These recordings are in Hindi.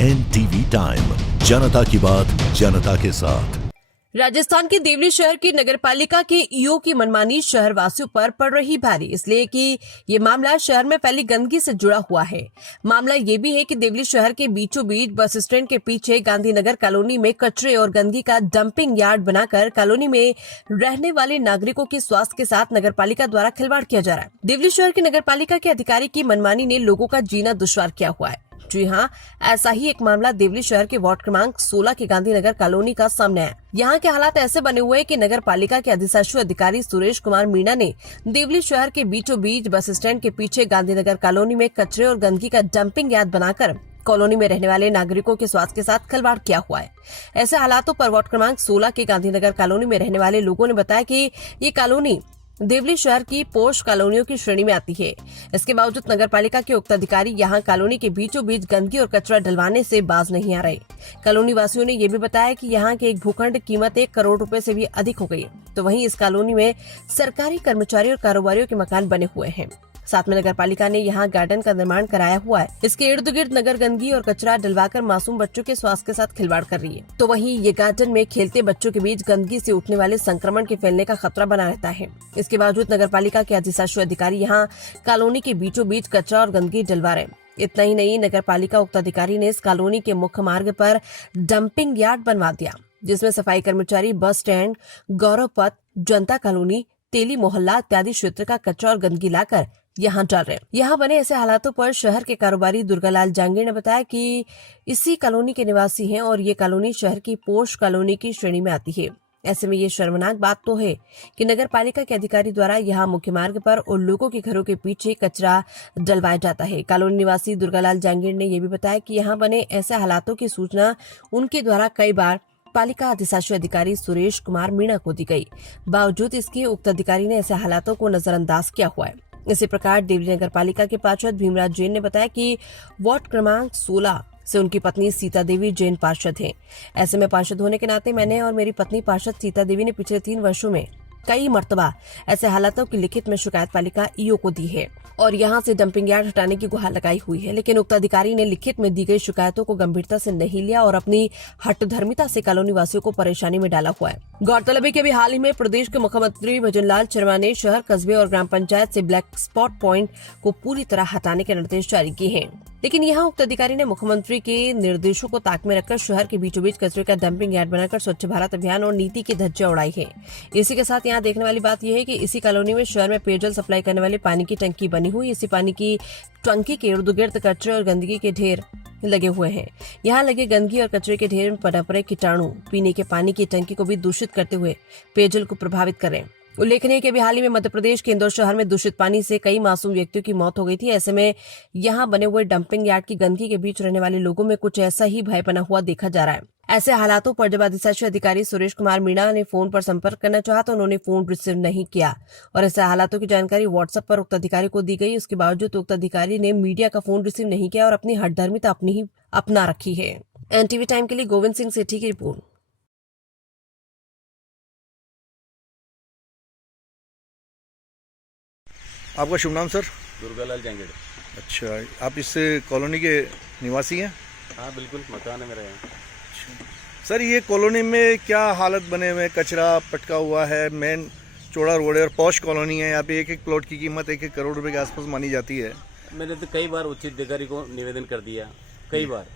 NTV टाइम, जनता की बात जनता के साथ। राजस्थान के देवली शहर की नगरपालिका के ईओ की मनमानी शहर वासियों पर पड़ रही भारी, इसलिए कि ये मामला शहर में फैली गंदगी से जुड़ा हुआ है। मामला ये भी है कि देवली शहर के बीचों बीच बस स्टैंड के पीछे गांधीनगर कॉलोनी में कचरे और गंदगी का डंपिंग यार्ड बनाकर कॉलोनी में रहने वाले नागरिकों के स्वास्थ्य के साथ नगरपालिका द्वारा खिलवाड़ किया जा रहा है। देवली शहर की नगरपालिका के अधिकारी की मनमानी ने लोगों का जीना दुश्वार किया हुआ है। जी हाँ, ऐसा ही एक मामला देवली शहर के वार्ड क्रमांक 16 के गांधीनगर कॉलोनी का सामने आया। यहाँ के हालात ऐसे बने हुए हैं कि नगर पालिका के अधिशासी अधिकारी सुरेश कुमार मीणा ने देवली शहर के बीचों बीच बस स्टैंड के पीछे गांधीनगर कॉलोनी में कचरे और गंदगी का डंपिंग यार्ड बनाकर कॉलोनी में रहने वाले नागरिकों के स्वास्थ्य के साथ खिलवाड़ किया हुआ है। ऐसे हालातों पर वार्ड क्रमांक 16 के गांधीनगर कॉलोनी में रहने वाले लोगों ने बताया कि ये कॉलोनी देवली शहर की पोश कॉलोनियों की श्रेणी में आती है। इसके बावजूद नगरपालिका के उक्त अधिकारी यहां कॉलोनी के बीचों बीच गंदगी और कचरा डलवाने से बाज नहीं आ रहे। कॉलोनी वासियों ने ये भी बताया कि यहां के एक भूखंड कीमत 1 करोड़ रुपए से भी अधिक हो गई है। तो वहीं इस कॉलोनी में सरकारी कर्मचारी और कारोबारियों के मकान बने हुए हैं। साथ में नगरपालिका ने यहाँ गार्डन का निर्माण कराया हुआ है। इसके इर्द गिर्द नगर गंदगी और कचरा डलवाकर मासूम बच्चों के स्वास्थ्य के साथ खिलवाड़ कर रही है। तो वहीं ये गार्डन में खेलते बच्चों के बीच गंदगी से उठने वाले संक्रमण के फैलने का खतरा बना रहता है। इसके बावजूद नगरपालिका के अधिशासी अधिकारी यहाँ कॉलोनी के बीचों बीच कचरा और गंदगी डलवा रहे हैं। इतना ही नहीं, नगरपालिका उक्त अधिकारी ने इस कॉलोनी के मुख्य मार्ग पर डंपिंग यार्ड बनवा दिया, जिसमें सफाई कर्मचारी बस स्टैंड, गौरव पथ, जनता कॉलोनी, तेली मोहल्ला इत्यादि क्षेत्र का कचरा और गंदगी लाकर यहाँ डाल रहे हैं। यहाँ बने ऐसे हालातों पर शहर के कारोबारी दुर्गालाल जांगीर ने बताया कि इसी कॉलोनी के निवासी हैं और ये कॉलोनी शहर की पोश कॉलोनी की श्रेणी में आती है। ऐसे में ये शर्मनाक बात तो है कि नगर पालिका के अधिकारी द्वारा यहाँ मुख्य मार्ग पर उन लोगों के घरों के पीछे कचरा डलवाया जाता है। कॉलोनी निवासी दुर्गालाल जांगीर ने ये भी बताया कि यहाँ बने ऐसे हालातों की सूचना उनके द्वारा कई बार पालिका अधिशासी अधिकारी सुरेश कुमार मीणा को दी गई। बावजूद इसके उक्त अधिकारी ने ऐसे हालातों को नजरअंदाज किया हुआ है। इसी प्रकार देवली नगर पालिका के पार्षद भीमराज जैन ने बताया कि वार्ड क्रमांक 16 से उनकी पत्नी सीता देवी जैन पार्षद हैं। ऐसे में पार्षद होने के नाते मैंने और मेरी पत्नी पार्षद सीता देवी ने पिछले 3 वर्षों में कई मर्तबा ऐसे हालातों की लिखित में शिकायत पालिका ईओ को दी है और यहां से डंपिंग यार्ड हटाने की गुहार लगाई हुई है, लेकिन उक्त अधिकारी ने लिखित में दी गई शिकायतों को गंभीरता से नहीं लिया और अपनी हठधर्मिता से कॉलोनी वासियों को परेशानी में डाला हुआ है। गौरतलब है कि अभी हाल ही में प्रदेश के मुख्यमंत्री भजनलाल शर्मा ने शहर, कस्बे और ग्राम पंचायत से ब्लैक स्पॉट पॉइंट को पूरी तरह हटाने के निर्देश जारी किए हैं, लेकिन यहाँ उक्त अधिकारी ने मुख्यमंत्री के निर्देशों को ताक में रखकर शहर के बीचों बीच कचरे का डंपिंग यार्ड बनाकर स्वच्छ भारत अभियान और नीति की धज्जियां उड़ाई है। इसी के साथ यहाँ देखने वाली बात यह है कि इसी कॉलोनी में शहर में पेयजल सप्लाई करने वाली पानी की टंकी बनी हुई। इसी पानी की टंकी के इर्द गिर्द कचरे और गंदगी के ढेर लगे हुए हैं। यहाँ लगे गंदगी और कचरे के ढेर में पनप रहे कीटाणु पीने के पानी की टंकी को भी दूषित करते हुए पेयजल को प्रभावित कर रहे हैं। उल्लेखनीय है कि अभी हाल ही में मध्य प्रदेश के इंदौर शहर में दूषित पानी से कई मासूम व्यक्तियों की मौत हो गई थी। ऐसे में यहाँ बने हुए डंपिंग यार्ड की गंदगी के बीच रहने वाले लोगों में कुछ ऐसा ही भय बना हुआ देखा जा रहा है। ऐसे हालातों पर जब अधिशासी अधिकारी सुरेश कुमार मीणा ने फोन पर संपर्क करना चाहा तो उन्होंने फोन रिसीव नहीं किया और ऐसे हालातों की जानकारी व्हाट्सएप पर उक्त अधिकारी को दी गई। उसके बावजूद उक्त अधिकारी ने मीडिया का फोन रिसीव नहीं किया और अपनी हठधर्मिता अपनी ही अपना रखी है। NTV टाइम के लिए गोविंद सिंह सेठी की रिपोर्ट। आपका शुभ नाम सर? दुर्गालाल जांगीर। अच्छा, आप इस कॉलोनी के निवासी हैं? हाँ बिल्कुल, मकान है मेरा यहाँ। अच्छा सर, ये कॉलोनी में क्या हालत बने हुए, कचरा पटका हुआ है, मेन चौड़ा रोड है और पॉश कॉलोनी है। यहाँ पे एक एक प्लॉट की कीमत 1-1 करोड़ रुपए के आसपास मानी जाती है। मैंने तो कई बार उचित अधिकारी को निवेदन कर दिया, कई बार।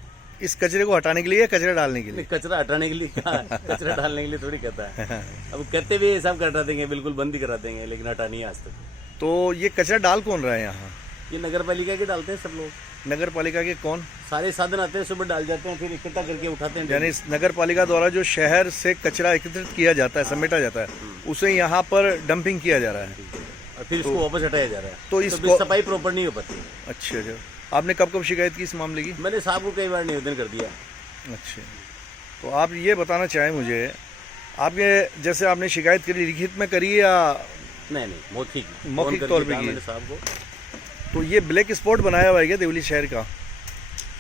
इस कचरे को हटाने के लिए या कचरा डालने के लिए? कचरा हटाने के लिए कहा, कचरा डालने के लिए थोड़ी कहता है। अब कहते भी सब हटा देंगे, बिल्कुल बंद ही करा देंगे, लेकिन हटा नहीं है आज तक। तो ये कचरा डाल कौन रहा है यहाँ? ये नगर पालिका के डालते हैं सब लोग। नगर पालिका के कौन? सारे साधन आते हैं, सुबह डाल जाते हैं, फिर इकट्ठा करके उठाते हैं। यानी नगर पालिका द्वारा जो शहर से कचरा एकत्रित किया जाता है, समेटा जाता है, उसे यहाँ पर डंपिंग किया जा रहा है और फिर इसको वापस हटाया जा रहा है। तो इसको सफाई प्रॉपर नहीं हो पाती। अच्छा, आपने कब कब शिकायत की इस मामले की? मैंने साहब को कई बार निवेदन कर दिया। अच्छा, तो आप ये बताना चाहें मुझे, आपके जैसे आपने शिकायत करी, लिखित में करी या? नहीं, मौखिक तौर पे मैंने साहब को। तो ये ब्लैक स्पॉट बनाया हुआ है क्या देवली शहर का?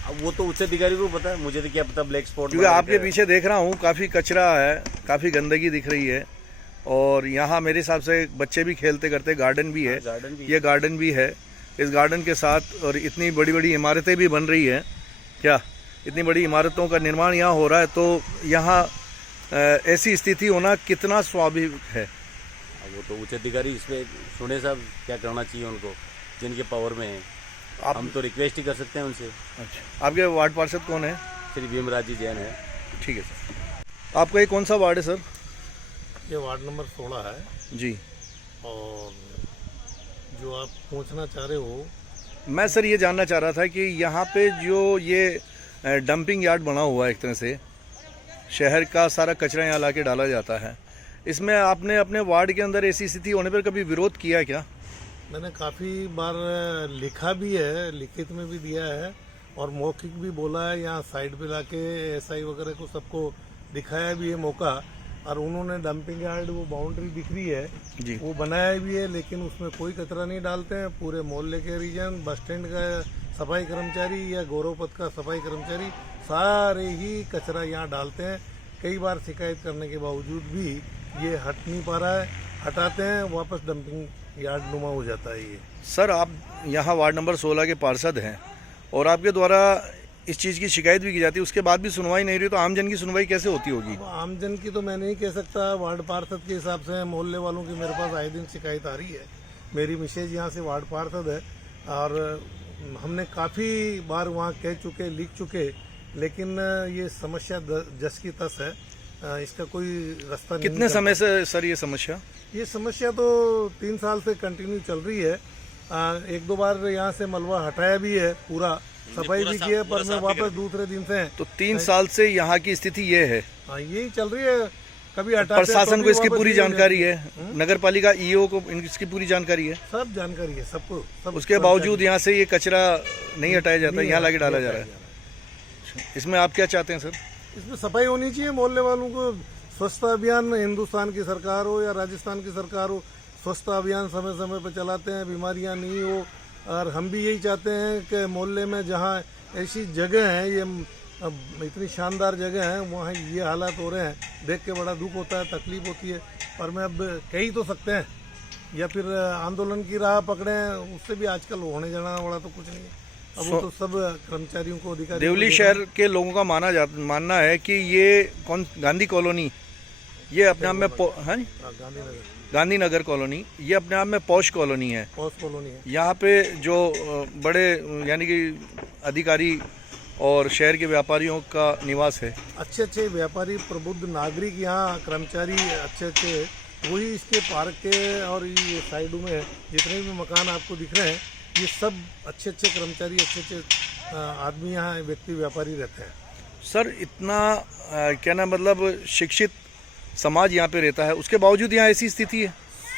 अब वो तो उच्च अधिकारी को पता है, मुझे तो क्या पता ब्लैक स्पॉट। क्योंकि आपके पीछे देख रहा हूँ काफ़ी कचरा है, काफ़ी गंदगी दिख रही है और यहाँ मेरे हिसाब से बच्चे भी खेलते करते, गार्डन भी है। ये गार्डन भी है। इस गार्डन के साथ और इतनी बड़ी बड़ी इमारतें भी बन रही है क्या, इतनी बड़ी इमारतों का निर्माण यहाँ हो रहा है, तो यहाँ ऐसी स्थिति होना कितना स्वाभाविक है? अब वो तो उच्च अधिकारी इस पे सुने साहब क्या करना चाहिए उनको, जिनके पावर में है। हम तो रिक्वेस्ट ही कर सकते हैं उनसे। अच्छा, आपके वार्ड पार्षद कौन है? श्री भीमराज जी जैन है। ठीक है सर। आपका ये कौन सा वार्ड है सर? ये वार्ड नंबर 16 है। जी, और जो आप पूछना चाह रहे हो, मैं सर ये जानना चाह रहा था कि यहाँ पे जो ये डंपिंग यार्ड बना हुआ है, एक तरह से शहर का सारा कचरा यहाँ लाके डाला जाता है, इसमें आपने अपने वार्ड के अंदर ऐसी स्थिति होने पर कभी विरोध किया है क्या? मैंने काफ़ी बार लिखा भी है, लिखित में भी दिया है और मौखिक भी बोला है। यहाँ साइड पे लाके एसआई वगैरह को सबको दिखाया भी है मौका, और उन्होंने डंपिंग यार्ड वो बाउंड्री दिख रही है जी, वो बनाया भी है, लेकिन उसमें कोई कचरा नहीं डालते हैं। पूरे मोहल्ले के रीजन, बस स्टैंड का सफाई कर्मचारी या गौरव पथ का सफाई कर्मचारी सारे ही कचरा यहाँ डालते हैं। कई बार शिकायत करने के बावजूद भी ये हट नहीं पा रहा है, हटाते हैं वापस डंपिंग यार्ड नुमा हो जाता है ये। सर आप यहाँ वार्ड नंबर 16 के पार्षद हैं और आपके द्वारा इस चीज़ की शिकायत भी की जाती है, उसके बाद भी सुनवाई नहीं रही, तो आमजन की सुनवाई कैसे होती होगी? अब आमजन की तो मैं नहीं कह सकता, वार्ड पार्षद के हिसाब से मोहल्ले वालों की मेरे पास आए दिन शिकायत आ रही है। मेरी मिसेज यहाँ से वार्ड पार्षद है और हमने काफ़ी बार वहाँ कह चुके, लिख चुके, लेकिन ये समस्या जस की तस है, इसका कोई रास्ता नहीं। कितने समय से सर ये समस्या? ये समस्या तो 3 साल से कंटिन्यू चल रही है। 1-2 बार यहाँ से मलबा हटाया भी है, पूरा सफाई भी की है, पर मैं वापस दूसरे दिन से। तो 3 साल से यहाँ की स्थिति ये है। हाँ, यही चल रही है। कभी हटाते हैं प्रशासन तो को इसकी वापस पूरी ये हो जानकारी जाती है, नगर पालिका ईओ को इसकी पूरी जानकारी है, सब जानकारी है सबको, सब उसके बावजूद यहाँ से ये कचरा नहीं हटाया जाता, यहाँ लाके डाला जा रहा है। इसमें आप क्या चाहते हैं सर? इसमें सफाई होनी चाहिए मोहल्ले वालों को। स्वच्छता अभियान हिंदुस्तान की सरकार हो या राजस्थान की सरकार हो, स्वच्छता अभियान समय समय पर चलाते हैं, बीमारियां नहीं हो। और हम भी यही चाहते हैं कि मोहल्ले में जहां ऐसी जगह हैं, ये इतनी शानदार जगह है, वहाँ ये हालात हो रहे हैं, देख के बड़ा दुख होता है, तकलीफ होती है। पर मैं अब कह ही तो सकते हैं, या फिर आंदोलन की राह पकड़ें, उससे भी आजकल होने जाना वाला तो कुछ नहीं है। अब वो तो सब कर्मचारियों को, अधिकारियों देवली शहर के लोगों का मानना है कि ये गांधी कॉलोनी, ये अपने आप में हाँ जी, गांधीनगर कॉलोनी, ये अपने आप में पॉश कॉलोनी है, पॉश कॉलोनी है। यहाँ पे जो बड़े यानी कि अधिकारी और शहर के व्यापारियों का निवास है। अच्छे अच्छे व्यापारी, प्रबुद्ध नागरिक, यहाँ कर्मचारी अच्छे अच्छे, वही इसके पार्क के और ये साइडों में जितने भी मकान आपको दिख रहे हैं, ये सब अच्छे अच्छे कर्मचारी, अच्छे अच्छे आदमी यहाँ, व्यक्ति, व्यापारी रहते हैं। सर इतना क्या ना, मतलब शिक्षित समाज यहाँ पे रहता है, उसके बावजूद यहाँ ऐसी स्थिति है।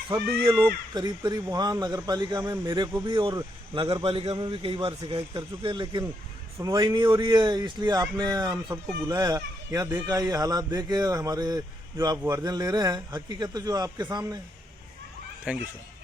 सब ये लोग करीब करीब वहाँ नगर पालिका में, मेरे को भी और नगर पालिका में भी कई बार शिकायत कर चुके हैं, लेकिन सुनवाई नहीं हो रही है। इसलिए आपने हम सबको बुलाया, यहाँ देखा, ये हालात देखे, हमारे जो आप वर्जन ले रहे हैं, हकीकत जो आपके सामने है। Thank you sir.